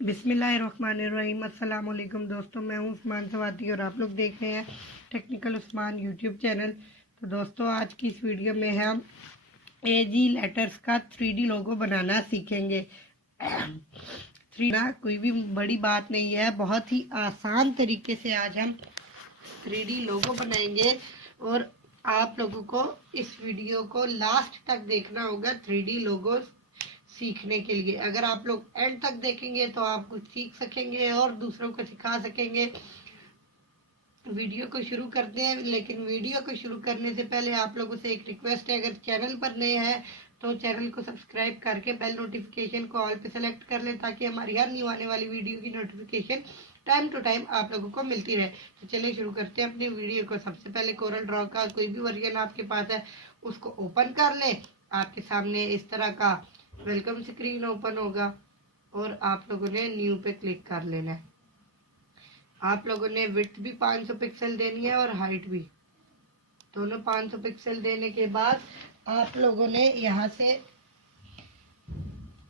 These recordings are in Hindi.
बिस्मिल्लाहिर्रहमानिर्रहीम। अस्सलाम वालेकुम दोस्तों, मैं हूं उस्मान सवाती और आप लोग देख रहे हैं टेक्निकल उस्मान यूट्यूब चैनल। तो दोस्तों, आज की इस वीडियो में हम एजी लेटर्स का 3D लोगो बनाना सीखेंगे। 3 ना कोई भी बड़ी बात नहीं है, बहुत ही आसान तरीके से आज हम 3D लोगो बनाएंगे और आप लोगों को इस वीडियो को लास्ट तक देखना होगा 3D लोगो सीखने के लिए। अगर आप लोग एंड तक देखेंगे तो आप कुछ सीख सकेंगे और दूसरों को सिखा सकेंगे। वीडियो को शुरू करते हैं, लेकिन वीडियो को शुरू करने से पहले आप लोगों से एक रिक्वेस्ट है, अगर चैनल पर नए हैं तो चैनल को सब्सक्राइब करके बेल नोटिफिकेशन को ऑल पे सेलेक्ट कर ले, ताकि हमारी हर न्यू आने वाली वीडियो की नोटिफिकेशन टाइम टू टाइम आप लोगों को मिलती रहे। तो चलिए शुरू करते हैं अपनी वीडियो को। सबसे पहले कोरल ड्रॉ का कोई भी वर्जन आपके पास है उसको ओपन कर ले। आपके सामने इस तरह का वेलकम स्क्रीन ओपन होगा और आप लोगों ने न्यू पे क्लिक कर लेना है। आप लोगों ने विड्थ भी 500 पिक्सल देनी है और हाइट भी, दोनों 500 पिक्सल देने के बाद आप लोगों ने यहाँ से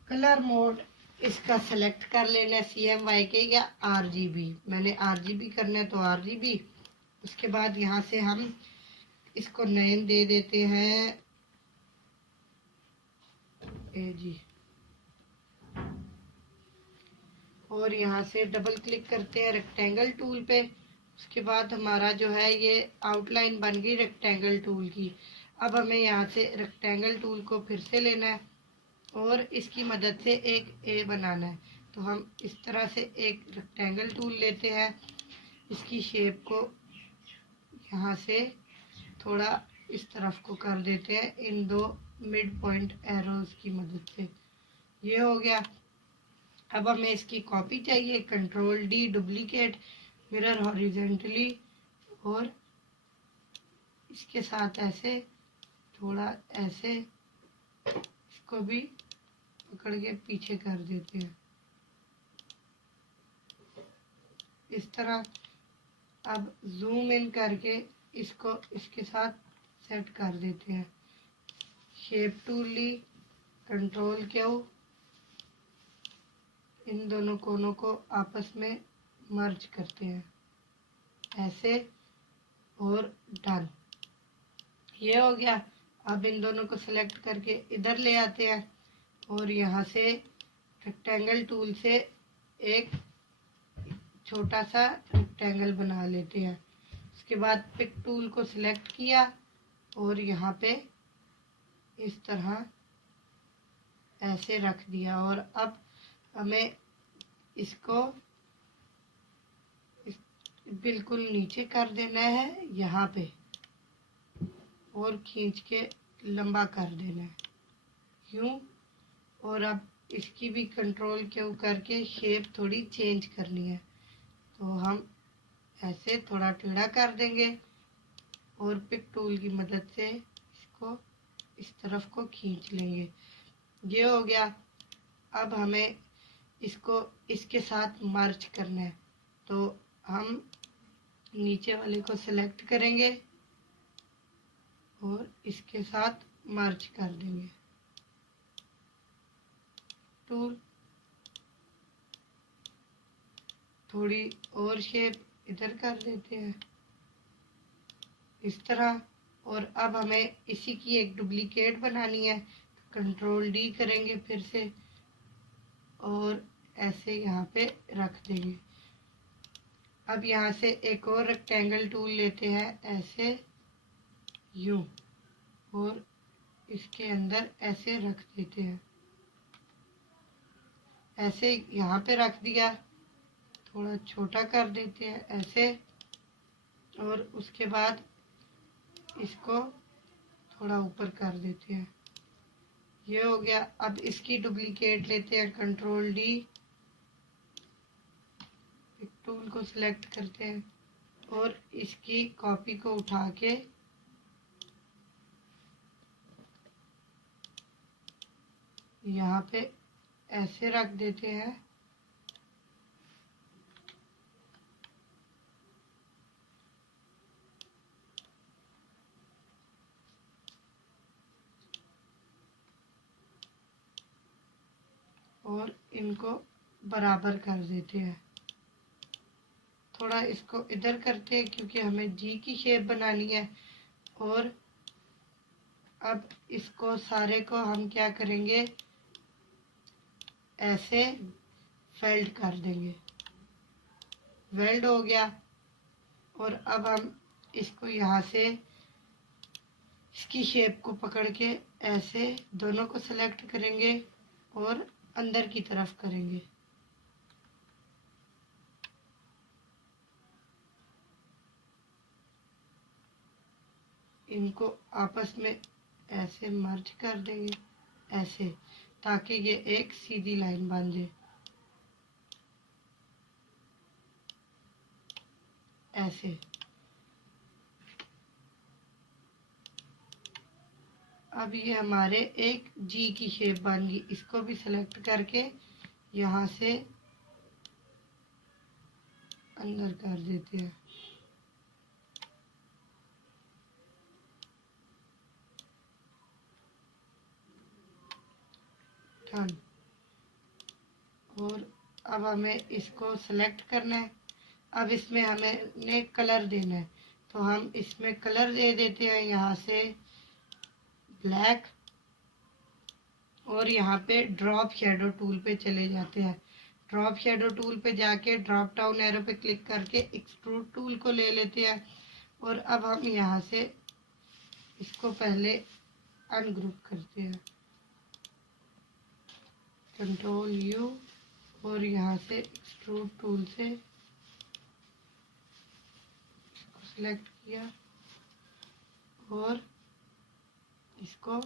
कलर मोड इसका सेलेक्ट कर लेना है, CMYK या RGB। मैंने RGB करना है तो RGB। उसके बाद यहाँ से हम इसको नेम दे देते हैं AG और यहाँ से डबल क्लिक करते हैं रेक्टेंगल टूल पे। उसके बाद हमारा जो है ये आउटलाइन बन गई रेक्टेंगल टूल की। अब हमें यहाँ से रेक्टेंगल टूल को फिर से लेना है और इसकी मदद से एक ए बनाना है। तो हम इस तरह से एक रेक्टेंगल टूल लेते हैं, इसकी शेप को यहाँ से थोड़ा इस तरफ को कर देते हैं इन दो मिड पॉइंट एरोज की मदद से। ये हो गया। अब हमें इसकी कॉपी चाहिए, Ctrl+D डुप्लीकेट, मिरर हॉरिजेंटली और इसके साथ ऐसे थोड़ा ऐसे इसको भी पकड़ के पीछे कर देते हैं इस तरह। अब जूम इन करके इसको इसके साथ सेट कर देते हैं। शेप टूल ली, Ctrl+Q, इन दोनों कोनों को आपस में मर्ज करते हैं ऐसे और डन। ये हो गया। अब इन दोनों को सेलेक्ट करके इधर ले आते हैं और यहाँ से रेक्टेंगल टूल से एक छोटा सा रेक्टेंगल बना लेते हैं। उसके बाद पिक टूल को सिलेक्ट किया और यहाँ पे इस तरह ऐसे रख दिया और अब हमें इसको बिल्कुल नीचे कर देना है यहाँ पे और खींच के लंबा कर देना है यूं। और अब इसकी भी Ctrl+Q करके शेप थोड़ी चेंज करनी है, तो हम ऐसे थोड़ा टेढ़ा कर देंगे और पिक टूल की मदद से इसको इस तरफ को खींच लेंगे। ये हो गया। अब हमें इसको इसके साथ मर्ज करना है, तो हम नीचे वाले को सेलेक्ट करेंगे और इसके साथ मर्ज कर देंगे। टूल थोड़ी और शेप इधर कर देते हैं इस तरह। और अब हमें इसी की एक डुप्लीकेट बनानी है, Ctrl+D करेंगे फिर से और ऐसे यहाँ पे रख देंगे। अब यहाँ से एक और रेक्टेंगल टूल लेते हैं ऐसे यूं और इसके अंदर ऐसे रख देते हैं। ऐसे यहाँ पे रख दिया, थोड़ा छोटा कर देते हैं ऐसे और उसके बाद इसको थोड़ा ऊपर कर देते हैं। ये हो गया। अब इसकी डुप्लीकेट लेते हैं, Ctrl+D, पिक टूल को सिलेक्ट करते हैं और इसकी कॉपी को उठा के यहाँ पे ऐसे रख देते हैं और इनको बराबर कर देते हैं। थोड़ा इसको इधर करते हैं क्योंकि हमें जी की शेप बनानी है। और अब इसको सारे को हम क्या करेंगे, ऐसे वेल्ड कर देंगे। वेल्ड हो गया। और अब हम इसको यहाँ से इसकी शेप को पकड़ के ऐसे दोनों को सेलेक्ट करेंगे और अंदर की तरफ करेंगे। इनको आपस में ऐसे मर्ज कर देंगे ऐसे, ताकि ये एक सीधी लाइन बन जाए। ऐसे अब ये हमारे एक जी की शेप बन गई। इसको भी सेलेक्ट करके यहाँ से अंदर कर देते हैं। डन। और अब हमें इसको सेलेक्ट करना है। अब इसमें हमें कलर देना है, तो हम इसमें कलर दे देते हैं यहाँ से ब्लैक। और यहाँ पे ड्रॉप शेडो टूल पे चले जाते हैं। ड्रॉप शेडो टूल पे जाके ड्रॉप डाउन एरो पे क्लिक करके एक्सट्रूड टूल को ले लेते हैं। और अब हम यहाँ से इसको पहले अनग्रुप करते हैं, कंट्रोल यू, और यहाँ से एक्सट्रूड टूल से इसको सिलेक्ट किया और इसको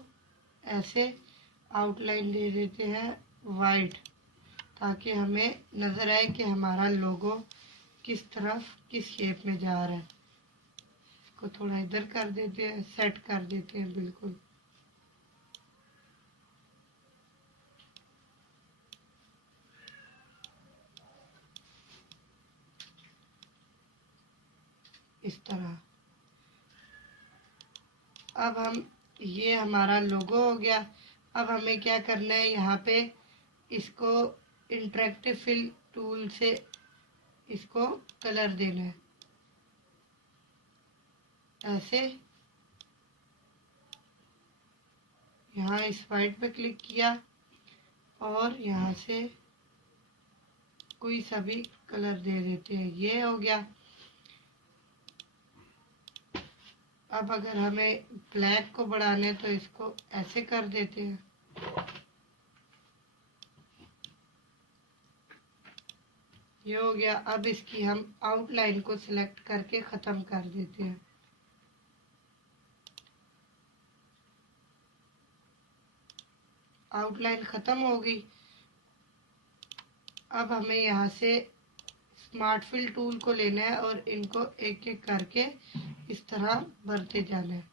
ऐसे आउटलाइन दे देते हैं वाइट, ताकि हमें नज़र आए कि हमारा लोगो किस तरफ किस शेप में जा रहा है। इसको थोड़ा इधर कर देते हैं, सेट कर देते हैं बिल्कुल। इस तरह। अब हम ये हमारा लोगो हो गया। अब हमें क्या करना है, यहाँ पे इसको इंटरेक्टिव फिल टूल से इसको कलर देना है ऐसे। यहाँ इस वाइट पे क्लिक किया और यहाँ से कोई सा भी कलर दे देते हैं। ये हो गया। अब अगर हमें ब्लैक को बढ़ाना है तो इसको ऐसे कर देते हैं। ये हो गया। अब इसकी हम आउटलाइन को सिलेक्ट करके ख़त्म कर देते हैं। आउटलाइन ख़त्म हो गई। अब हमें यहाँ से स्मार्ट फिल टूल को लेना है और इनको एक एक करके इस तरह भरते जाना है।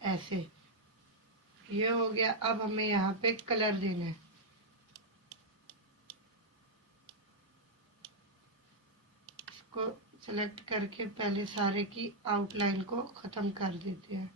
ऐसे ये हो गया। अब हमें यहाँ पे कलर देना है। इसको सेलेक्ट करके पहले सारे की आउटलाइन को ख़त्म कर देते हैं।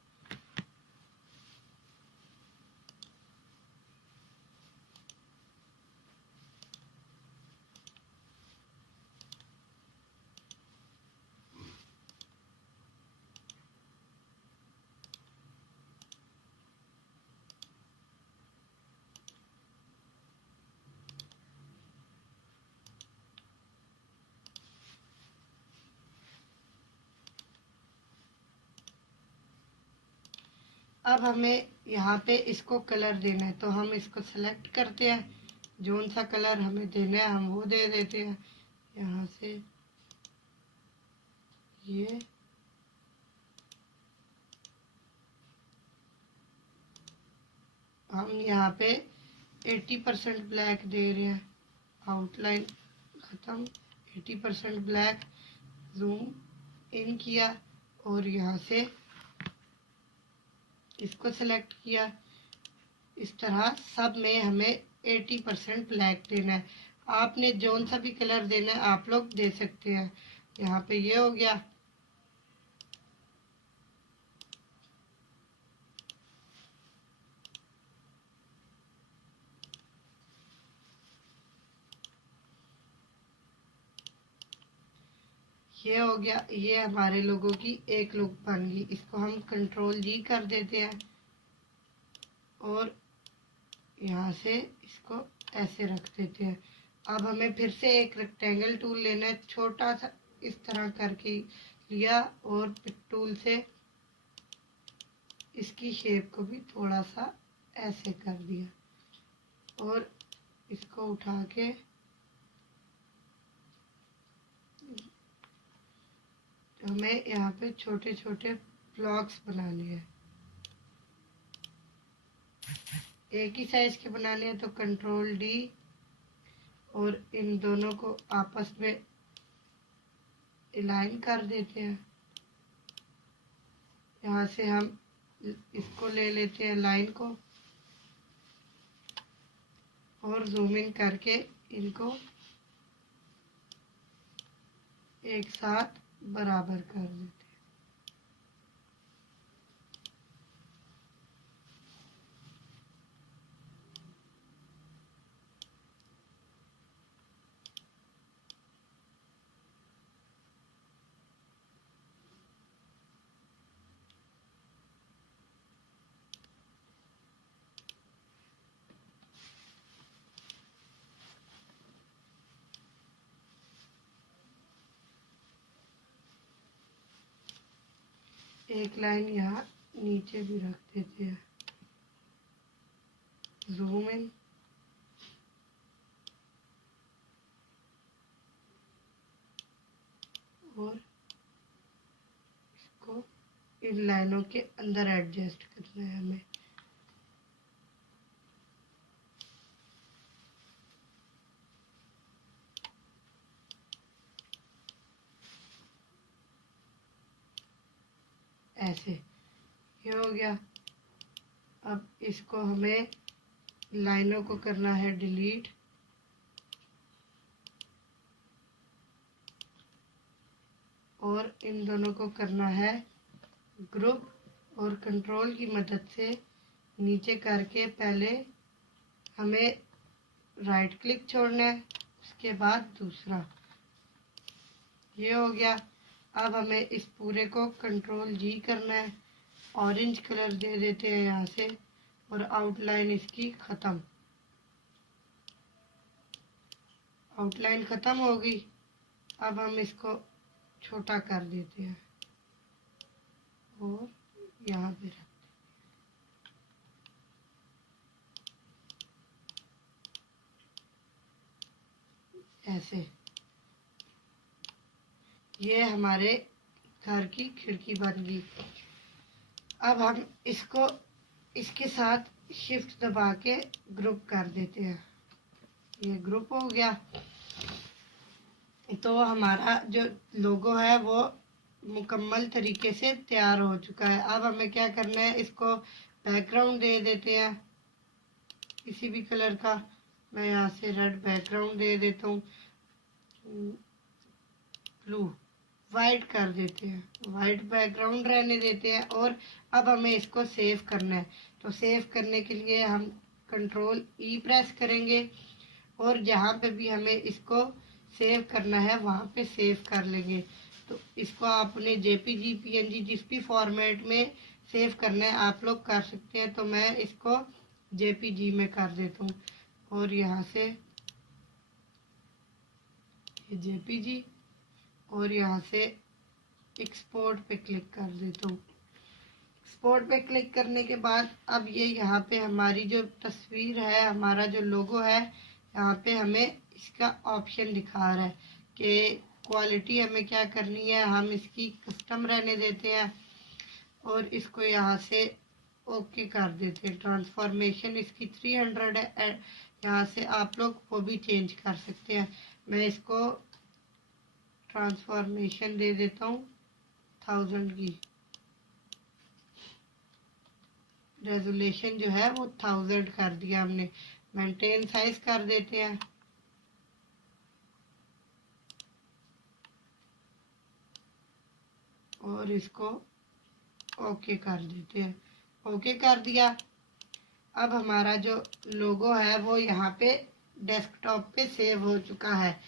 अब हमें यहाँ पे इसको कलर देना है, तो हम इसको सेलेक्ट करते हैं। जोन सा कलर हमें देना है हम वो दे देते हैं। यहाँ से ये हम यहाँ पे 80% ब्लैक दे रहे हैं। आउटलाइन ख़त्म। 80% ब्लैक, जूम इन किया और यहाँ से इसको सेलेक्ट किया। इस तरह सब में हमें 80% ब्लैक देना है। आपने जौन सा भी कलर देना है आप लोग दे सकते हैं। यहाँ पे ये हो गया। ये हो गया, ये हमारे लोगों की एक लुक बन गई। इसको हम कंट्रोल जी कर देते हैं और यहाँ से इसको ऐसे रख देते हैं। अब हमें फिर से एक रेक्टेंगल टूल लेना है, छोटा सा इस तरह करके लिया और पिक टूल से इसकी शेप को भी थोड़ा सा ऐसे कर दिया और इसको उठा के हमें यहाँ पे छोटे छोटे ब्लॉक्स बनाने हैं। एक ही साइज के बनाने हैं तो कंट्रोल डी और इन दोनों को आपस में अलाइन कर देते हैं। यहाँ से हम इसको ले लेते हैं लाइन को और जूम इन करके इनको एक साथ बराबर कर देते हैं। एक लाइन यहाँ नीचे भी रख देते हैं। जूम इन और इसको इन लाइनों के अंदर एडजस्ट करना है हमें। ऐसे ये हो गया। अब इसको हमें लाइनों को करना है डिलीट और इन दोनों को करना है ग्रुप और कंट्रोल की मदद से नीचे करके पहले हमें राइट क्लिक छोड़ना है, उसके बाद दूसरा। ये हो गया। अब हमें इस पूरे को कंट्रोल जी करना है, ऑरेंज कलर दे देते हैं यहाँ से और आउटलाइन इसकी ख़त्म। आउटलाइन ख़त्म हो गई। अब हम इसको छोटा कर देते हैं और यहाँ पे रख ऐसे। ये हमारे घर की खिड़की बन गई। अब हम इसको इसके साथ शिफ्ट दबा के ग्रुप कर देते हैं। ये ग्रुप हो गया। तो हमारा जो लोगो है वो मुकम्मल तरीके से तैयार हो चुका है। अब हमें क्या करना है, इसको बैकग्राउंड दे देते हैं किसी भी कलर का। मैं यहाँ से रेड बैकग्राउंड दे देता हूँ, ब्लू, वाइट कर देते हैं, वाइट बैकग्राउंड रहने देते हैं। और अब हमें इसको सेव करना है। तो सेव करने के लिए हम कंट्रोल ई प्रेस करेंगे और जहाँ पे भी हमें इसको सेव करना है वहाँ पे सेव कर लेंगे। तो इसको आपने जेपीजी पीएनजी जिस भी फॉर्मेट में सेव करना है आप लोग कर सकते हैं। तो मैं इसको जेपीजी में कर देता हूँ और यहाँ से ये जेपीजी और यहाँ से एक्सपोर्ट पे क्लिक कर देता हूँ। एक्सपोर्ट पे क्लिक करने के बाद अब ये यहाँ पे हमारी जो तस्वीर है, हमारा जो लोगो है, यहाँ पे हमें इसका ऑप्शन दिखा रहा है कि क्वालिटी हमें क्या करनी है। हम इसकी कस्टम रहने देते हैं और इसको यहाँ से ओके कर देते हैं। ट्रांसफॉर्मेशन इसकी 300 है, यहाँ से आप लोग वो भी चेंज कर सकते हैं। मैं इसको ट्रांसफॉर्मेशन दे देता हूँ 1000 की। रेजोल्यूशन जो है वो 1000 कर दिया हमने। मेंटेन साइज कर देते हैं और इसको ओके कर देते हैं। ओके कर दिया। अब हमारा जो लोगो है वो यहाँ पे डेस्कटॉप पे सेव हो चुका है।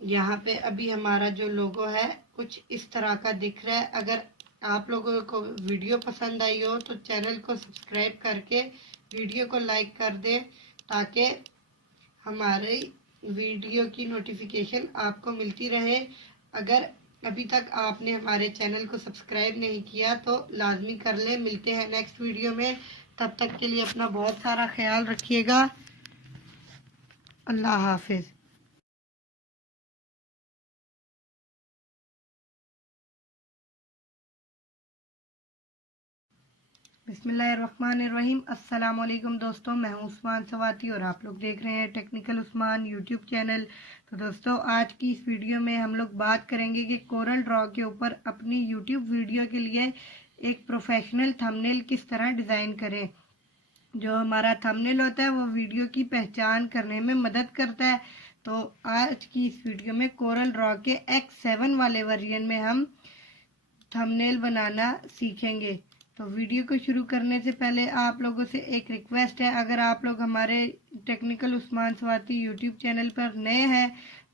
यहाँ पे अभी हमारा जो लोगो है कुछ इस तरह का दिख रहा है। अगर आप लोगों को वीडियो पसंद आई हो तो चैनल को सब्सक्राइब करके वीडियो को लाइक कर दें, ताकि हमारे वीडियो की नोटिफिकेशन आपको मिलती रहे। अगर अभी तक आपने हमारे चैनल को सब्सक्राइब नहीं किया तो लाजमी कर लें। मिलते हैं नेक्स्ट वीडियो में, तब तक के लिए अपना बहुत सारा ख्याल रखिएगा। अल्लाह हाफिज़। बिस्मिल्लाहिर्रहमानिर्रहीम। अस्सलाम वालेकुम दोस्तों, मैं हूं उस्मान सवाती और आप लोग देख रहे हैं टेक्निकल उस्मान यूट्यूब चैनल। तो दोस्तों, आज की इस वीडियो में हम लोग बात करेंगे कि कोरल ड्रॉ के ऊपर अपनी यूट्यूब वीडियो के लिए एक प्रोफेशनल थंबनेल किस तरह डिज़ाइन करें। जो हमारा थंबनेल होता है वो वीडियो की पहचान करने में मदद करता है। तो आज की इस वीडियो में कोरल ड्रॉ के X7 वाले वर्जन में हम थंबनेल बनाना सीखेंगे। तो वीडियो को शुरू करने से पहले आप लोगों से एक रिक्वेस्ट है, अगर आप लोग हमारे टेक्निकल उस्मान सवाती यूट्यूब चैनल पर नए हैं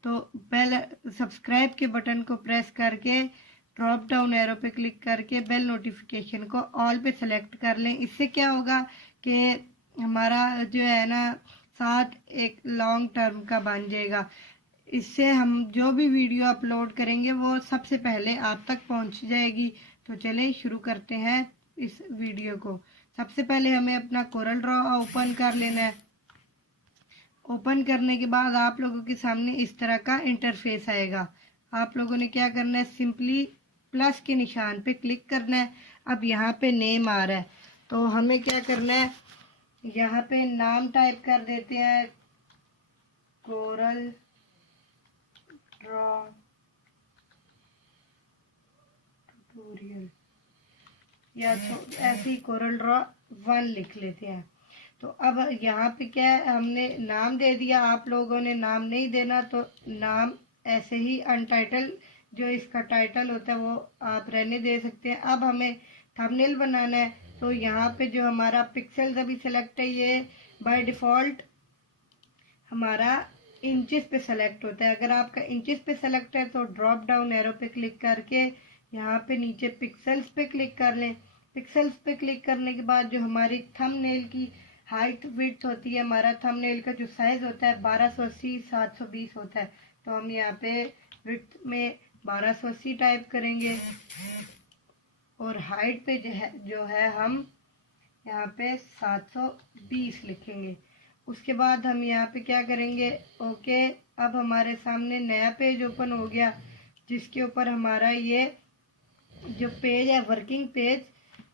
तो बेल सब्सक्राइब के बटन को प्रेस करके ड्रॉप डाउन एरो पे क्लिक करके बेल नोटिफिकेशन को ऑल पे सेलेक्ट कर लें। इससे क्या होगा कि हमारा जो है ना साथ एक लॉन्ग टर्म का बन जाएगा। इससे हम जो भी वीडियो अपलोड करेंगे वो सबसे पहले आप तक पहुंच जाएगी। तो चलिए शुरू करते हैं इस वीडियो को। सबसे पहले हमें अपना कोरल ड्रॉ ओपन कर लेना है। ओपन करने के बाद आप लोगों के सामने इस तरह का इंटरफेस आएगा। आप लोगों ने क्या करना है, सिंपली प्लस के निशान पे क्लिक करना है। अब यहाँ पे नेम आ रहा है तो हमें क्या करना है, यहाँ पे नाम टाइप कर देते हैं कोरल ड्रॉ ट्यूटोरियल, या तो ऐसे ही कोरल ड्रॉ 1 लिख लेते हैं। तो अब यहाँ पे क्या है, हमने नाम दे दिया। आप लोगों ने नाम नहीं देना तो नाम ऐसे ही अनटाइटल जो इसका टाइटल होता है वो आप रहने दे सकते हैं। अब हमें थंबनेल बनाना है तो यहाँ पे जो हमारा पिक्सेल्स अभी सेलेक्ट है ये बाय डिफ़ॉल्ट हमारा इंचेस पे सेलेक्ट होता है। अगर आपका इंचेस पे सेलेक्ट है तो ड्रॉप डाउन एरो पे क्लिक करके यहाँ पे नीचे पिक्सेल्स पे क्लिक कर लें। पिक्सेल्स पे क्लिक करने के बाद जो हमारी थंबनेल की हाइट विड्थ होती है, हमारा थंबनेल का जो साइज़ होता है 1280 720 होता है। तो हम यहाँ पे विड्थ में 1280 टाइप करेंगे और हाइट पे जो है हम यहाँ पे 720 लिखेंगे। उसके बाद हम यहाँ पे क्या करेंगे, ओके। अब हमारे सामने नया पेज ओपन हो गया जिसके ऊपर हमारा ये जो पेज है वर्किंग पेज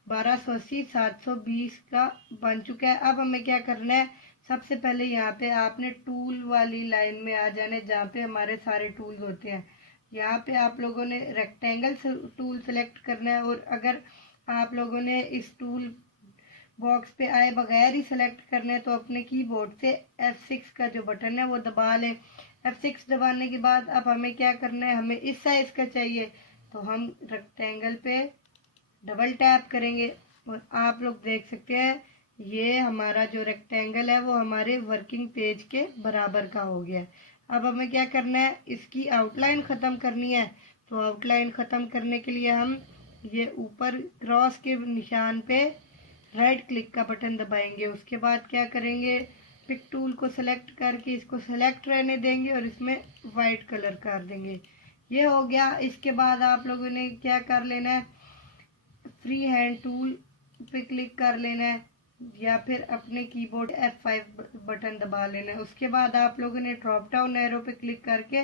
1280 720 का बन चुका है। अब हमें क्या करना है, सबसे पहले यहाँ पे आपने टूल वाली लाइन में आ जाना है जहाँ पे हमारे सारे टूल होते हैं। यहाँ पे आप लोगों ने रेक्टेंगल टूल सेलेक्ट करना है और अगर आप लोगों ने इस टूल बॉक्स पे आए बगैर ही सेलेक्ट करना है तो अपने कीबोर्ड से F6 का जो बटन है वो दबा लें। F6 दबाने के बाद अब हमें क्या करना है, हमें इस साइज़ का चाहिए तो हम रेक्टेंगल पे डबल टैप करेंगे और आप लोग देख सकते हैं ये हमारा जो रेक्टेंगल है वो हमारे वर्किंग पेज के बराबर का हो गया है। अब हमें क्या करना है, इसकी आउटलाइन ख़त्म करनी है। तो आउटलाइन ख़त्म करने के लिए हम ये ऊपर क्रॉस के निशान पे राइट क्लिक का बटन दबाएंगे। उसके बाद क्या करेंगे, पिक टूल को सेलेक्ट करके इसको सेलेक्ट रहने देंगे और इसमें वाइट कलर कर देंगे। ये हो गया। इसके बाद आप लोगों ने क्या कर लेना है, फ्री हैंड टूल पे क्लिक कर लेना है या फिर अपने कीबोर्ड F5 बटन दबा लेना है। उसके बाद आप लोगों ने ड्रॉप डाउन एरो पे क्लिक करके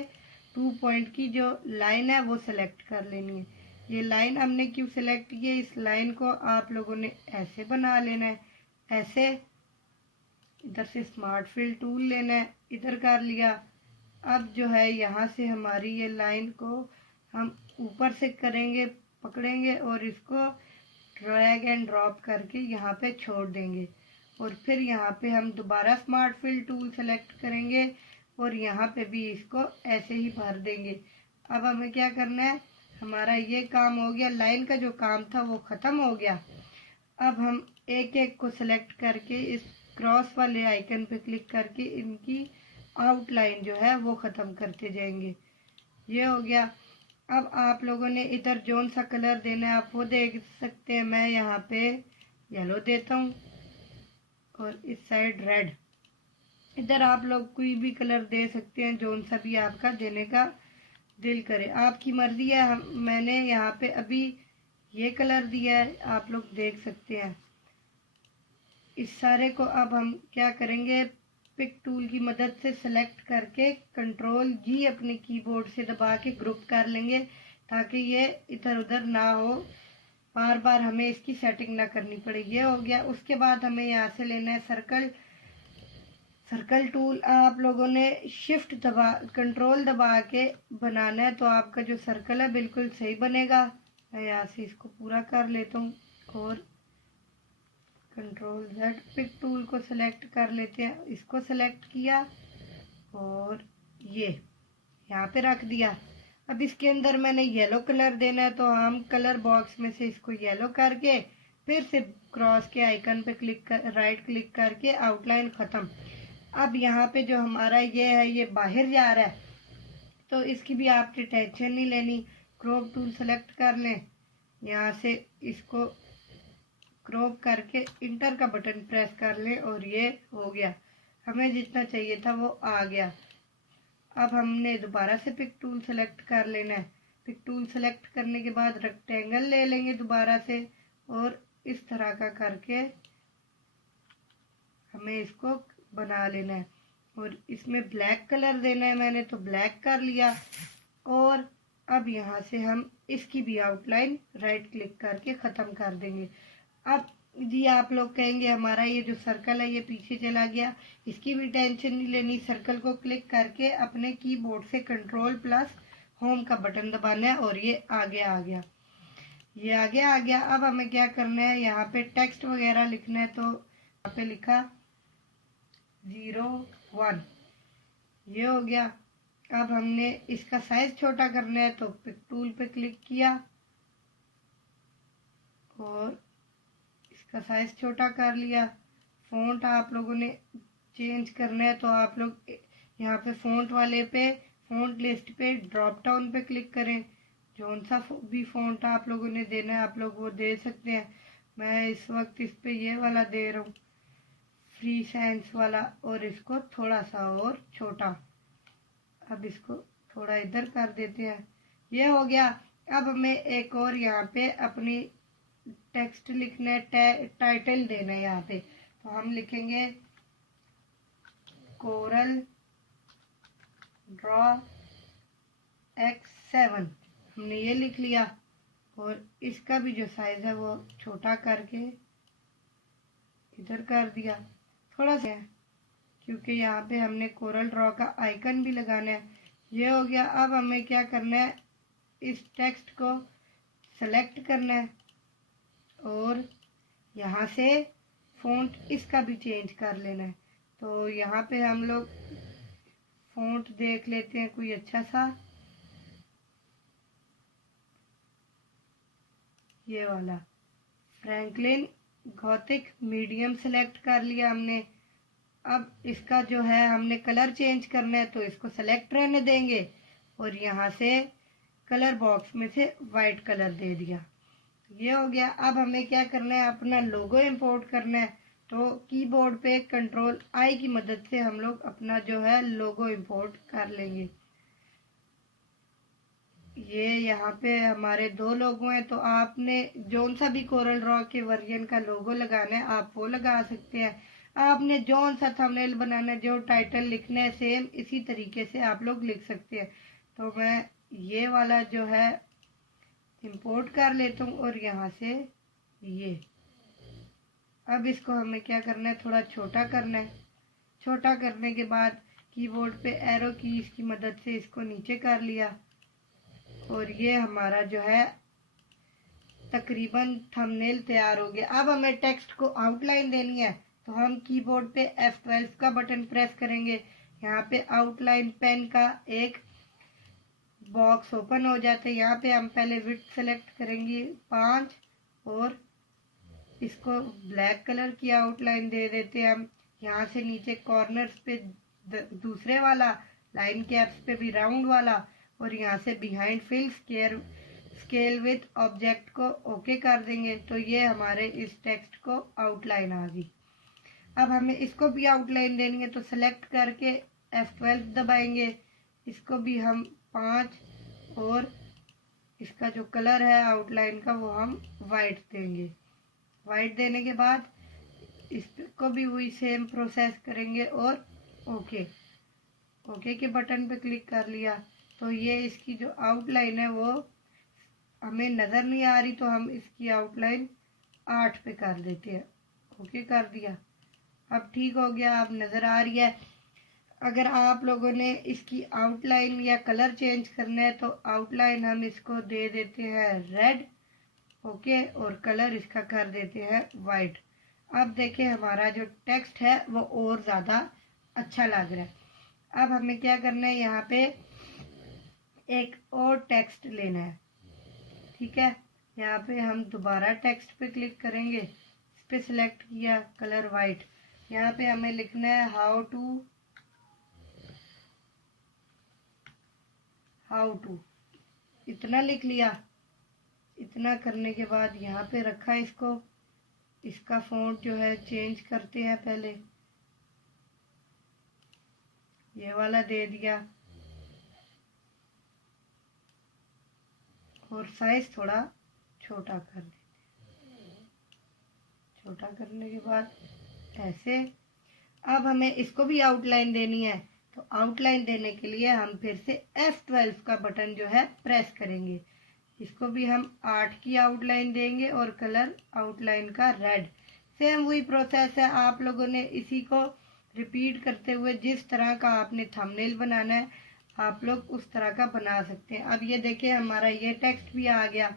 2 पॉइंट की जो लाइन है वो सेलेक्ट कर लेनी है। ये लाइन हमने क्यों सेलेक्ट की है, इस लाइन को आप लोगों ने ऐसे बना लेना है, ऐसे। इधर से स्मार्ट फिल टूल लेना है, इधर कर लिया। अब जो है यहाँ से हमारी ये लाइन को हम ऊपर से करेंगे, पकड़ेंगे और इसको ड्रैग एंड ड्रॉप करके यहाँ पे छोड़ देंगे और फिर यहाँ पे हम दोबारा स्मार्ट फिल टूल सेलेक्ट करेंगे और यहाँ पे भी इसको ऐसे ही भर देंगे। अब हमें क्या करना है, हमारा ये काम हो गया, लाइन का जो काम था वो ख़त्म हो गया। अब हम एक एक को सिलेक्ट करके इस क्रॉस वाले आइकन पे क्लिक करके इनकी आउटलाइन जो है वो ख़त्म करते जाएंगे। ये हो गया। अब आप लोगों ने इधर जोन सा कलर देना है आप वो देख सकते हैं। मैं यहाँ पे येलो देता हूँ और इस साइड रेड। इधर आप लोग कोई भी कलर दे सकते हैं, जोन सा भी आपका देने का दिल करे, आपकी मर्जी है। मैंने यहाँ पे अभी ये कलर दिया है, आप लोग देख सकते हैं। इस सारे को अब हम क्या करेंगे, पिक टूल की मदद से सेलेक्ट करके कंट्रोल जी अपने कीबोर्ड से दबा के ग्रुप कर लेंगे, ताकि ये इधर उधर ना हो, बार बार हमें इसकी सेटिंग ना करनी पड़े। ये हो गया। उसके बाद हमें यहाँ से लेना है सर्कल टूल। आप लोगों ने शिफ्ट दबा कंट्रोल दबा के बनाना है, तो आपका जो सर्कल है बिल्कुल सही बनेगा। मैं यहाँ से इसको पूरा कर लेता हूँ और कंट्रोल जेड पिक टूल को सिलेक्ट कर लेते हैं। इसको सिलेक्ट किया और ये यहाँ पे रख दिया। अब इसके अंदर मैंने येलो कलर देना है, तो हम कलर बॉक्स में से इसको येलो करके फिर से क्रॉस के आइकन पे राइट क्लिक करके आउटलाइन ख़त्म। अब यहाँ पे जो हमारा ये है ये बाहर जा रहा है, तो इसकी भी आपकी टेंशन नहीं लेनी। क्रॉप टूल सेलेक्ट कर लें, यहाँ से इसको क्रॉप करके इंटर का बटन प्रेस कर लें और ये हो गया। हमें जितना चाहिए था वो आ गया। अब हमने दोबारा से पिक टूल सेलेक्ट कर लेना है। पिक टूल सेलेक्ट करने के बाद रेक्टेंगल ले लेंगे दोबारा से और इस तरह का करके हमें इसको बना लेना है और इसमें ब्लैक कलर देना है। मैंने तो ब्लैक कर लिया और अब यहाँ से हम इसकी भी आउटलाइन राइट क्लिक करके ख़त्म कर देंगे। अब जी आप लोग कहेंगे हमारा ये जो सर्कल है ये पीछे चला गया, इसकी भी टेंशन नहीं लेनी। सर्कल को क्लिक करके अपने कीबोर्ड से कंट्रोल प्लस होम का बटन दबाना है और ये आगे आ गया। ये आगे आ गया। अब हमें क्या करना है, यहाँ पे टेक्स्ट वगैरह लिखना है, तो यहाँ पे लिखा 01, ये हो गया। अब हमने इसका साइज छोटा करना है, तो पिक टूल पे क्लिक किया और इसका साइज छोटा कर लिया। फ़ॉन्ट आप लोगों ने चेंज करना है, तो आप लोग यहाँ पे फ़ॉन्ट वाले पे फ़ॉन्ट लिस्ट पे ड्रॉप डाउन पे क्लिक करें। जौन सा भी फ़ॉन्ट आप लोगों ने देना है आप लोग वो दे सकते हैं। मैं इस वक्त इस पे ये वाला दे रहा हूँ, फ्री साइंस वाला, और इसको थोड़ा सा और छोटा। अब इसको थोड़ा इधर कर देते हैं। ये हो गया। अब हमें एक और यहाँ पे अपनी टेक्स्ट लिखना है, टाइटल देना है यहाँ पे, तो हम लिखेंगे कोरल ड्रॉ X7। हमने ये लिख लिया और इसका भी जो साइज है वो छोटा करके इधर कर दिया थोड़ा सा, क्योंकि यहाँ पे हमने कोरल ड्रॉ का आइकन भी लगाना है। ये हो गया। अब हमें क्या करना है, इस टेक्स्ट को सेलेक्ट करना है और यहाँ से फ़ॉन्ट इसका भी चेंज कर लेना है। तो यहाँ पे हम लोग फ़ॉन्ट देख लेते हैं कोई अच्छा सा, ये वाला फ्रैंकलिन गॉथिक मीडियम सेलेक्ट कर लिया हमने। अब इसका जो है हमने कलर चेंज करना है, तो इसको सेलेक्ट रहने देंगे और यहाँ से कलर बॉक्स में से वाइट कलर दे दिया। ये हो गया। अब हमें क्या करना है, अपना लोगो इंपोर्ट करना है, तो कीबोर्ड पे कंट्रोल आई की मदद से हम लोग अपना जो है लोगो इंपोर्ट कर लेंगे। ये यहाँ पे हमारे 2 लोगो हैं, तो आपने जौन सा भी कोरल ड्रॉ के वर्जन का लोगो लगाना है आप वो लगा सकते हैं। आपने जौन सा थंबनेल बनाना है, जो टाइटल लिखना है, सेम इसी तरीके से आप लोग लिख सकते हैं। तो मैं ये वाला जो है इंपोर्ट कर लेता हूँ और यहाँ से ये। अब इसको हमें क्या करना है, थोड़ा छोटा करना है। छोटा करने के बाद कीबोर्ड पे एरो कीज की मदद से इसको नीचे कर लिया और ये हमारा जो है तकरीबन थंबनेल तैयार हो गया। अब हमें टेक्स्ट को आउटलाइन देनी है, तो हम कीबोर्ड पे F12 का बटन प्रेस करेंगे। यहाँ पे आउटलाइन पेन का एक बॉक्स ओपन हो जाते हैं। यहाँ पे हम पहले विड्थ सेलेक्ट करेंगे 5 और इसको ब्लैक कलर की आउटलाइन दे देते हैं हम। यहाँ से नीचे कॉर्नर्स पे दूसरे वाला, लाइन कैप्स पे भी राउंड वाला, और यहाँ से behind fill scale with object को ओके कर देंगे। तो ये हमारे इस टेक्स्ट को आउटलाइन आ गई। अब हमें इसको भी आउटलाइन देनी है, तो सेलेक्ट करके F12 दबाएंगे। इसको भी हम 5 और इसका जो कलर है आउटलाइन का वो हम वाइट देंगे। वाइट देने के बाद इसको भी वही सेम प्रोसेस करेंगे और ओके के बटन पे क्लिक कर लिया। तो ये इसकी जो आउटलाइन है वो हमें नज़र नहीं आ रही, तो हम इसकी आउटलाइन 8 पे कर देते हैं। ओके कर दिया, अब ठीक हो गया, अब नज़र आ रही है। अगर आप लोगों ने इसकी आउटलाइन या कलर चेंज करना है तो आउटलाइन हम इसको दे देते हैं रेड, ओके, और कलर इसका कर देते हैं वाइट। अब देखिए हमारा जो टेक्स्ट है वो और ज़्यादा अच्छा लग रहा है। अब हमें क्या करना है, यहाँ पे एक और टेक्स्ट लेना है, ठीक है। यहाँ पे हम दोबारा टेक्स्ट पे क्लिक करेंगे, इस पे सिलेक्ट किया, कलर वाइट। यहाँ पे हमें लिखना है हाउ टू, इतना लिख लिया। इतना करने के बाद यहाँ पे रखा इसको, इसका फॉन्ट जो है चेंज करते हैं। पहले ये वाला दे दिया और साइज थोड़ा छोटा कर देते। छोटा करने के बाद ऐसे, अब हमें इसको भी आउटलाइन देनी है। तो आउटलाइन देने के लिए हम फिर से F12 का बटन जो है प्रेस करेंगे। इसको भी हम 8 की आउटलाइन देंगे और कलर आउटलाइन का रेड। सेम वही प्रोसेस है, आप लोगों ने इसी को रिपीट करते हुए जिस तरह का आपने थंबनेल बनाना है आप लोग उस तरह का बना सकते हैं। अब ये देखिए हमारा ये टेक्स्ट भी आ गया।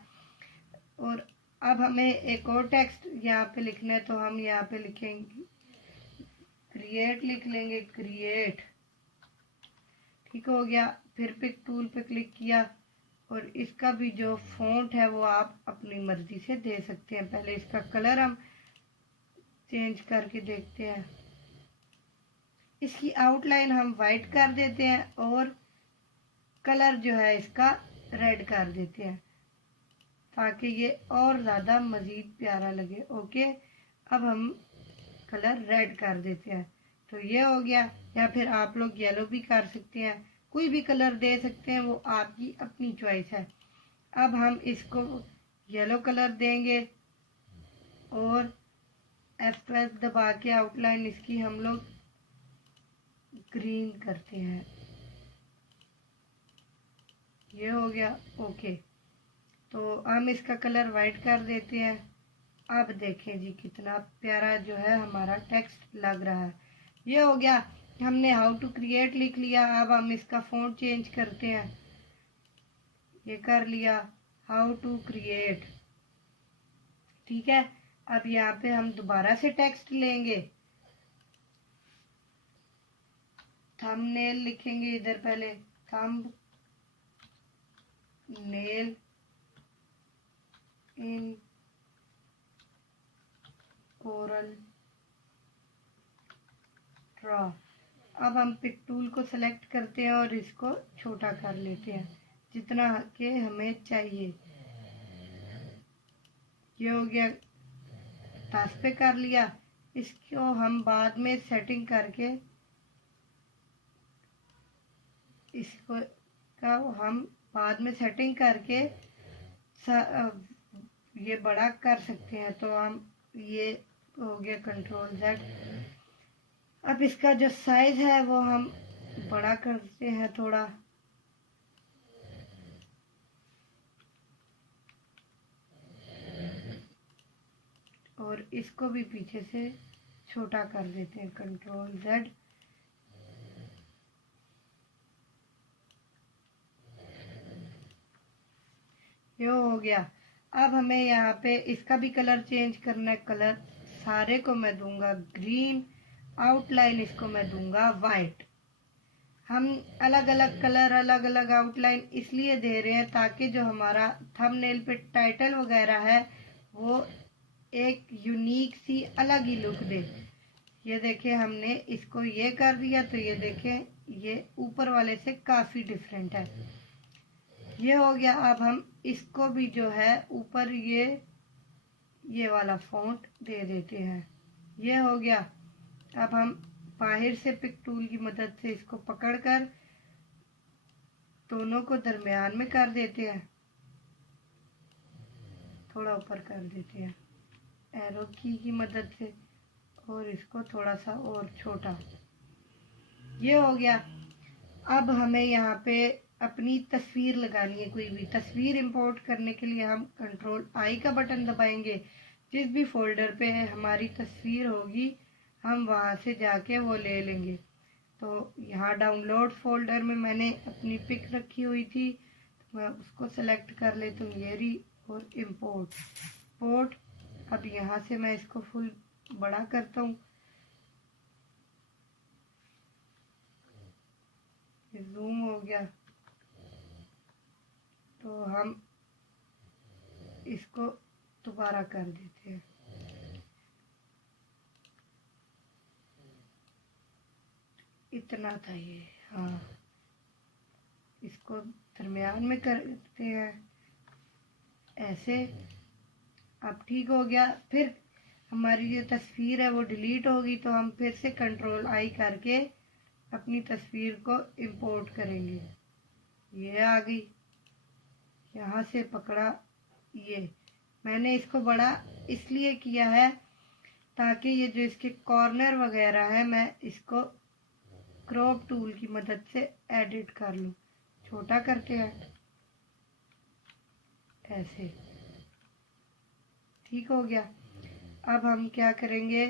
और अब हमें एक और टेक्स्ट यहाँ पे लिखना है, तो हम यहाँ पे लिखेंगे क्रिएट, लिख लेंगे क्रिएट, ठीक हो गया। फिर पिक टूल पे क्लिक किया और इसका भी जो फॉन्ट है वो आप अपनी मर्जी से दे सकते हैं। पहले इसका कलर हम चेंज करके देखते हैं। इसकी आउटलाइन हम वाइट कर देते हैं और कलर जो है इसका रेड कर देते हैं ताकि ये और ज़्यादा मज़ीद प्यारा लगे। ओके, अब हम कलर रेड कर देते हैं, तो ये हो गया। या फिर आप लोग येलो भी कर सकते हैं, कोई भी कलर दे सकते हैं, वो आपकी अपनी चॉइस है। अब हम इसको येलो कलर देंगे और F12 दबा के आउटलाइन इसकी हम लोग ग्रीन करते हैं। ये हो गया, ओके। तो हम इसका कलर वाइट कर देते हैं। अब देखें जी कितना प्यारा जो है हमारा टेक्स्ट लग रहा है। ये हो गया, हमने हाउ टू क्रिएट लिख लिया। अब हम इसका फॉन्ट चेंज करते हैं, ये कर लिया हाउ टू क्रिएट, ठीक है। अब यहाँ पे हम दोबारा से टेक्स्ट लेंगे, थंबनेल लिखेंगे इधर, पहले thumb nail in Corel Draw. अब हम पिक टूल को सेलेक्ट करते हैं और इसको छोटा कर लेते हैं जितना के हमें चाहिए। ये हो गया, 10 पे कर लिया। इसको हम बाद में सेटिंग करके इसको का हम बाद में सेटिंग करके ये बड़ा कर सकते हैं। तो हम ये हो गया Ctrl+Z। अब इसका जो साइज है वो हम बड़ा करते हैं थोड़ा, और इसको भी पीछे से छोटा कर देते हैं Ctrl+Z। ये हो गया। अब हमें यहाँ पे इसका भी कलर चेंज करना है। कलर सारे को मैं दूंगा ग्रीन, आउटलाइन इसको मैं दूंगा वाइट। हम अलग अलग कलर, अलग अलग आउटलाइन इसलिए दे रहे हैं ताकि जो हमारा थंबनेल पे टाइटल वगैरह है वो एक यूनिक सी अलग ही लुक दे। ये देखें, हमने इसको ये कर दिया तो ये देखें ये ऊपर वाले से काफ़ी डिफरेंट है। ये हो गया। अब हम इसको भी जो है ऊपर ये वाला फॉन्ट दे देते हैं। ये हो गया। अब हम बाहर से पिक टूल की मदद से इसको पकड़कर दोनों को दरमियान में कर देते हैं, थोड़ा ऊपर कर देते हैं एरो की मदद से, और इसको थोड़ा सा और छोटा। ये हो गया। अब हमें यहाँ पे अपनी तस्वीर लगानी है। कोई भी तस्वीर इंपोर्ट करने के लिए हम Ctrl+I का बटन दबाएंगे। जिस भी फोल्डर पे हमारी तस्वीर होगी हम वहाँ से जाके वो ले लेंगे। तो यहाँ डाउनलोड फोल्डर में मैंने अपनी पिक रखी हुई थी, तो मैं उसको सेलेक्ट कर लेती हूँ, ये रही, और इम्पोर्ट। अब यहाँ से मैं इसको फुल बड़ा करता हूँ, जूम हो गया। तो हम इसको दोबारा कर देते हैं। इतना था ये। हाँ, इसको दरमियान में करते हैं ऐसे। अब ठीक हो गया। फिर हमारी जो तस्वीर है वो डिलीट होगी, तो हम फिर से Ctrl+I करके अपनी तस्वीर को इंपोर्ट करेंगे। ये आ गई। यहाँ से पकड़ा, ये मैंने इसको बड़ा इसलिए किया है ताकि ये जो इसके कॉर्नर वगैरह है मैं इसको क्रॉप टूल की मदद से एडिट कर लूँ। छोटा करते हैं ऐसे। ठीक हो गया। अब हम क्या करेंगे,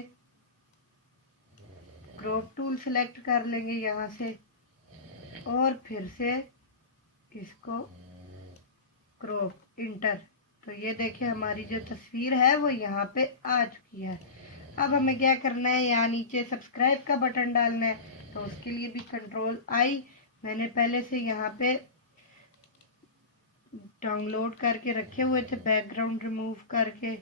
क्रॉप टूल सेलेक्ट कर लेंगे यहाँ से, और फिर से इसको क्रॉप इंटर। तो ये देखिए हमारी जो तस्वीर है वो यहाँ पे आ चुकी है। अब हमें क्या करना है, यहाँ नीचे सब्सक्राइब का बटन डालना है। तो उसके लिए भी Ctrl+I, मैंने पहले से यहाँ पे डाउनलोड करके रखे हुए थे, बैकग्राउंड रिमूव करके।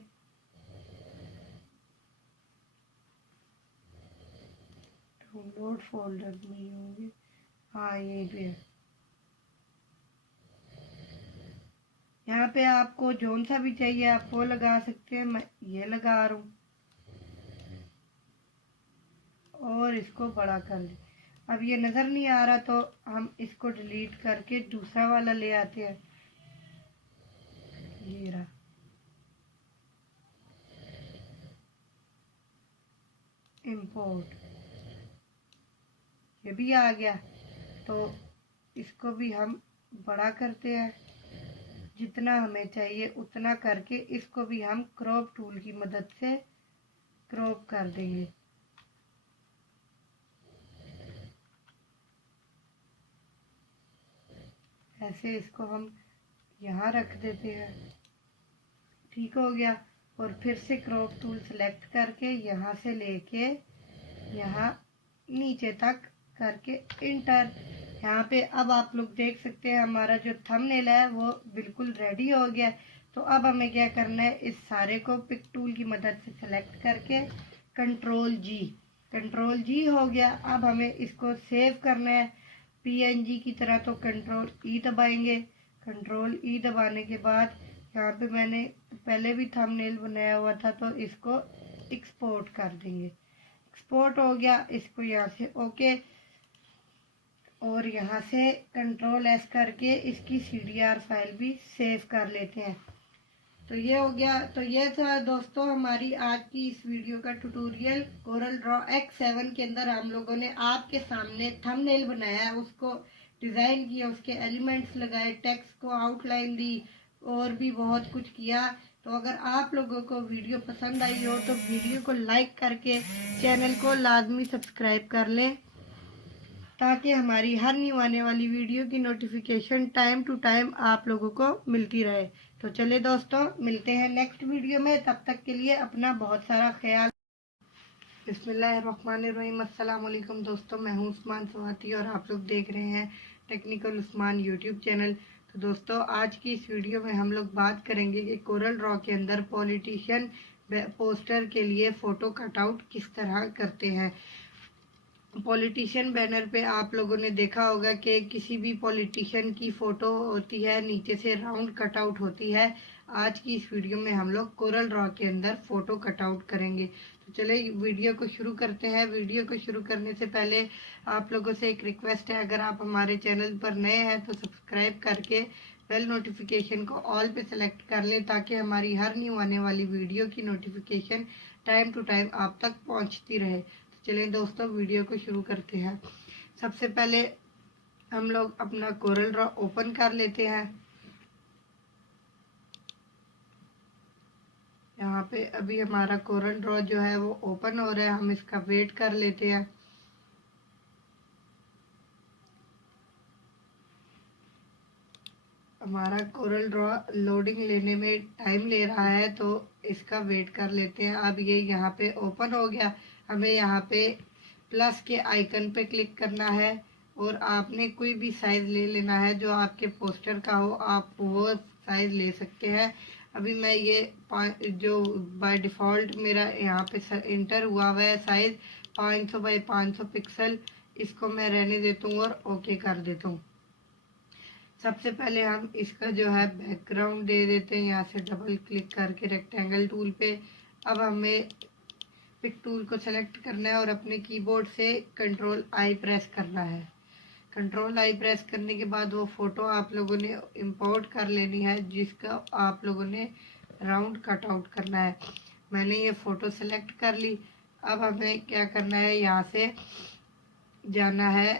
डाउनलोड फोल्डर में होंगे, हाँ यही पे है। यहाँ पे आपको जोन सा भी चाहिए आप वो लगा सकते हैं, मैं ये लगा रहा हूँ, और इसको बड़ा कर ले। अब ये नज़र नहीं आ रहा तो हम इसको डिलीट करके दूसरा वाला ले आते हैं। ये रहा। इंपोर्ट, ये भी आ गया। तो इसको भी हम बड़ा करते हैं, जितना हमें चाहिए उतना करके इसको भी हम क्रॉप टूल की मदद से क्रॉप कर देंगे। ऐसे इसको हम यहाँ रख देते हैं। ठीक हो गया। और फिर से क्रॉप टूल सेलेक्ट करके यहाँ से लेके यहाँ नीचे तक करके इंटर। यहाँ पे अब आप लोग देख सकते हैं हमारा जो थंबनेल है वो बिल्कुल रेडी हो गया। तो अब हमें क्या करना है, इस सारे को पिक टूल की मदद से सेलेक्ट करके Ctrl+G हो गया। अब हमें इसको सेव करना है PNG की तरह, तो Ctrl+E दबाएंगे। Ctrl+E दबाने के बाद यहाँ पे मैंने पहले भी थंबनेल बनाया हुआ था तो इसको एक्सपोर्ट कर देंगे। एक्सपोर्ट हो गया। इसको यहाँ से ओके, और यहाँ से Ctrl+S करके इसकी CDR फाइल भी सेव कर लेते हैं। तो ये हो गया। तो ये था दोस्तों हमारी आज की इस वीडियो का ट्यूटोरियल। कोरल ड्रॉ X7 के अंदर हम लोगों ने आपके सामने थंबनेल बनाया है, उसको डिज़ाइन किया, उसके एलिमेंट्स लगाए, टेक्स्ट को आउटलाइन दी, और भी बहुत कुछ किया। तो अगर आप लोगों को वीडियो पसंद आई हो तो वीडियो को लाइक करके चैनल को लाजमी सब्सक्राइब कर लें, ताकि हमारी हर न्यू आने वाली वीडियो की नोटिफिकेशन टाइम टू टाइम आप लोगों को मिलती रहे। तो चलिए दोस्तों, मिलते हैं नेक्स्ट वीडियो में। तब तक के लिए अपना बहुत सारा ख्याल। बिस्मिल्लाहिर्रहमानिर्रहीम। अस्सलाम वालेकुम दोस्तों, मैं हूं उस्मान स्वाति और आप लोग देख रहे हैं टेक्निकल उस्मान यूट्यूब चैनल। तो दोस्तों, आज की इस वीडियो में हम लोग बात करेंगे कि कोरल ड्रॉ के अंदर पॉलिटिशियन पोस्टर के लिए फ़ोटो कटआउट किस तरह करते हैं। पॉलिटिशियन बैनर पे आप लोगों ने देखा होगा कि किसी भी पॉलिटिशियन की फ़ोटो होती है, नीचे से राउंड कटआउट होती है। आज की इस वीडियो में हम लोग कोरल ड्रॉ के अंदर फ़ोटो कटआउट करेंगे। तो चलिए वीडियो को शुरू करते हैं। वीडियो को शुरू करने से पहले आप लोगों से एक रिक्वेस्ट है, अगर आप हमारे चैनल पर नए हैं तो सब्सक्राइब करके बेल नोटिफिकेशन को ऑल पे सेलेक्ट कर लें, ताकि हमारी हर न्यू आने वाली वीडियो की नोटिफिकेशन टाइम टू टाइम आप तक पहुंचती रहे। चलिए दोस्तों, वीडियो को शुरू करते हैं। सबसे पहले हम लोग अपना कोरल ड्रॉ ओपन कर लेते हैं। यहाँ पे अभी हमारा कोरल ड्रॉ जो है वो ओपन हो रहा है, हम इसका वेट कर लेते हैं। हमारा कोरल ड्रॉ लोडिंग लेने में टाइम ले रहा है, तो इसका वेट कर लेते हैं। अब ये यहाँ पे ओपन हो गया। हमें यहाँ पे प्लस के आइकन पे क्लिक करना है और आपने कोई भी साइज़ ले लेना है जो आपके पोस्टर का हो, आप वो साइज़ ले सकते हैं। अभी मैं ये जो बाय डिफ़ॉल्ट मेरा यहाँ पे इंटर हुआ है साइज़ 500 बाई 500 पिक्सल, इसको मैं रहने देता हूँ और ओके कर देता हूँ। सबसे पहले हम इसका जो है बैकग्राउंड दे देते हैं, यहाँ से डबल क्लिक करके रेक्टेंगल टूल पे। अब हमें पिक टूल को सेलेक्ट करना है और अपने कीबोर्ड से कंट्रोल आई प्रेस करना है। कंट्रोल आई प्रेस करने के बाद वो फ़ोटो आप लोगों ने इंपोर्ट कर लेनी है, जिसका आप लोगों ने राउंड कट आउट करना है। मैंने ये फ़ोटो सेलेक्ट कर ली। अब हमें क्या करना है, यहाँ से जाना है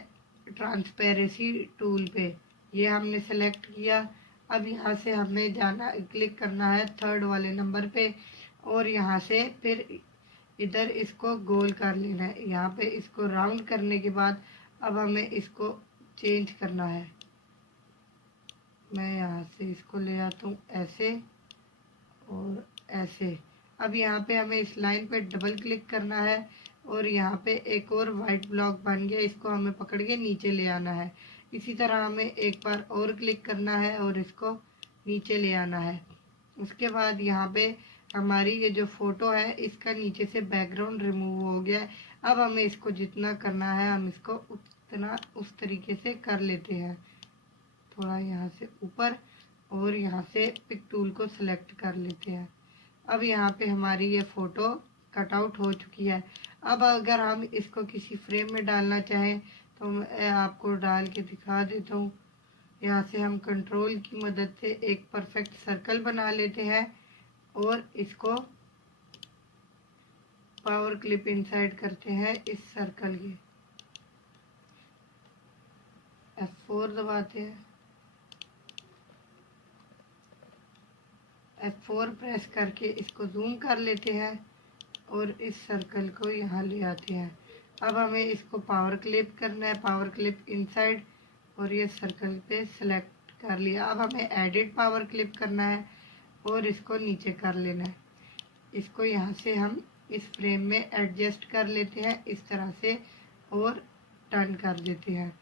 ट्रांसपेरेंसी टूल पे, ये हमने सेलेक्ट किया। अब यहाँ से हमें जाना क्लिक करना है थर्ड वाले नंबर पे और यहाँ से फिर इधर इसको गोल कर लेना है। यहाँ पे इसको राउंड करने के बाद अब हमें इसको चेंज करना है। मैं यहाँ से इसको ले आता हूँ ऐसे और ऐसे। अब यहाँ पे हमें इस लाइन पे डबल क्लिक करना है और यहाँ पे एक और वाइट ब्लॉक बन गया, इसको हमें पकड़ के नीचे ले आना है। इसी तरह हमें एक बार और क्लिक करना है और इसको नीचे ले आना है। उसके बाद यहाँ पे हमारी ये जो फ़ोटो है इसका नीचे से बैकग्राउंड रिमूव हो गया है। अब हमें इसको जितना करना है हम इसको उतना उस तरीके से कर लेते हैं, थोड़ा यहाँ से ऊपर और यहाँ से पिक टूल को सेलेक्ट कर लेते हैं। अब यहाँ पे हमारी ये फ़ोटो कटआउट हो चुकी है। अब अगर हम इसको किसी फ्रेम में डालना चाहें तो मैं आपको डाल के दिखा देता हूँ। यहाँ से हम कंट्रोल की मदद से एक परफेक्ट सर्कल बना लेते हैं और इसको पावर क्लिप इंसाइड करते हैं इस सर्कल के। F4 दबाते हैं, F4 प्रेस करके इसको जूम कर लेते हैं और इस सर्कल को यहाँ ले आते हैं। अब हमें इसको पावर क्लिप करना है, पावर क्लिप इनसाइड और ये सर्कल पे सेलेक्ट कर लिया। अब हमें एडिट पावर क्लिप करना है और इसको नीचे कर लेना है। इसको यहाँ से हम इस फ्रेम में एडजस्ट कर लेते हैं इस तरह से और डन कर देते हैं।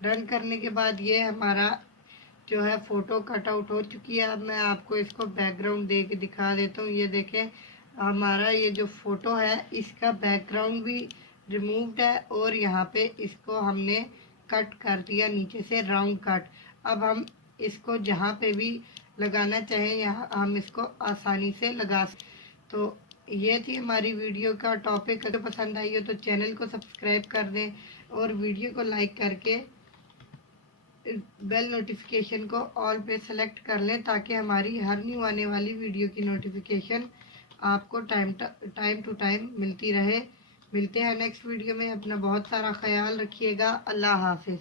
डन करने के बाद ये हमारा जो है फ़ोटो कटआउट हो चुकी है। अब मैं आपको इसको बैकग्राउंड दे के दिखा देता हूँ। ये देखें, हमारा ये जो फ़ोटो है इसका बैकग्राउंड भी रिमूव्ड है और यहाँ पे इसको हमने कट कर दिया नीचे से राउंड कट। अब हम इसको जहाँ पे भी लगाना चाहें यहाँ हम इसको आसानी से लगा सकते। तो ये थी हमारी वीडियो का टॉपिक। अगर पसंद आई हो तो चैनल को सब्सक्राइब कर दें और वीडियो को लाइक करके बेल नोटिफिकेशन को ऑल पे सेलेक्ट कर लें, ताकि हमारी हर न्यू आने वाली वीडियो की नोटिफिकेशन आपको टाइम टू टाइम मिलती रहे। मिलते हैं नेक्स्ट वीडियो में। अपना बहुत सारा ख्याल रखिएगा। अल्लाह हाफिज़।